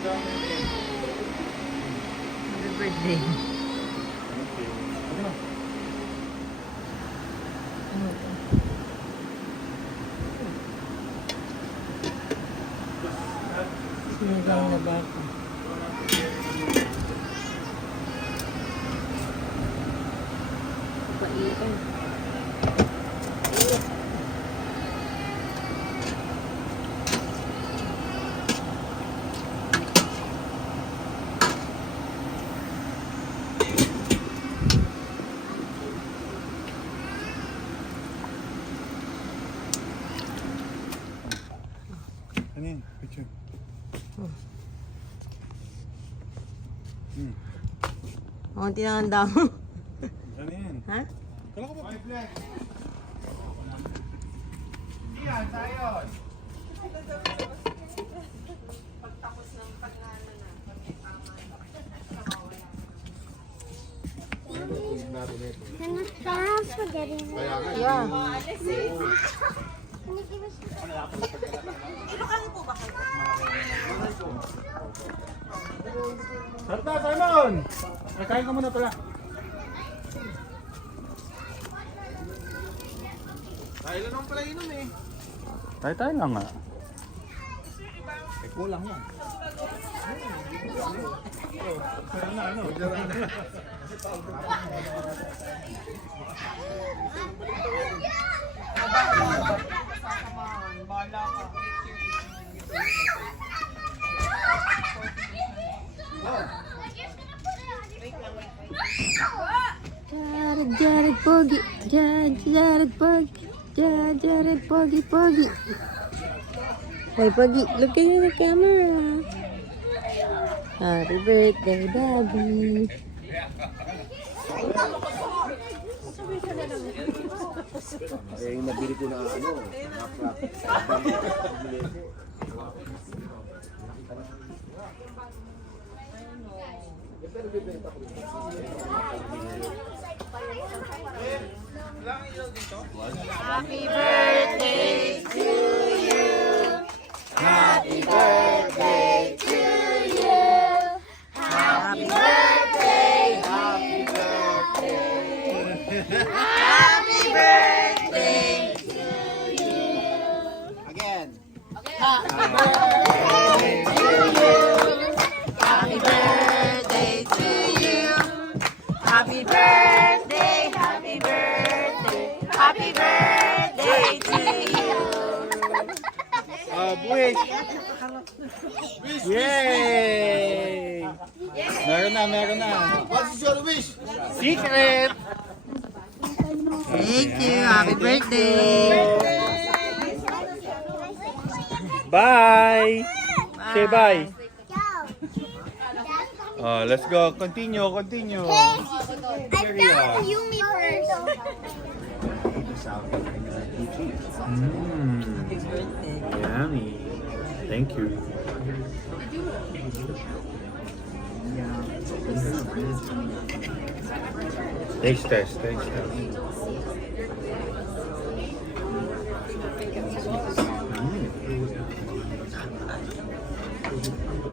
Happy birthday. Ano to? Sinigang na baka. Paiin. Ano yun? Picture. Kunti na ang damo. Ano yan? Ha? Kala ko ba? Yan, sayon. Spaghetti. Yeah. Sarta, Simon! Kain ka muna pala. Tayo lang pala inom eh. Tayo lang nga. Eh, kulang yan. Jared Pogi. Jared Pogi. Jared Pogi Pogi. Hey Pogi, look at you in the camera. Happy birthday, Daddy. Eh, yung nabili ko na ano, Happy birthday to you. Happy birthday to you. Happy birthday. Happy birthday. Happy birthday to you. again. Happy birthday to you. Happy birthday to you. Happy birthday. Happy birthday. Happy birthday to you. Wish! Yay! Meron na. What's your wish? Secret! Thank you. Happy birthday. Bye! Say bye. Go. Oh, let's go. Continue. I found Yumi first. Yummy. Thank you. Taste test.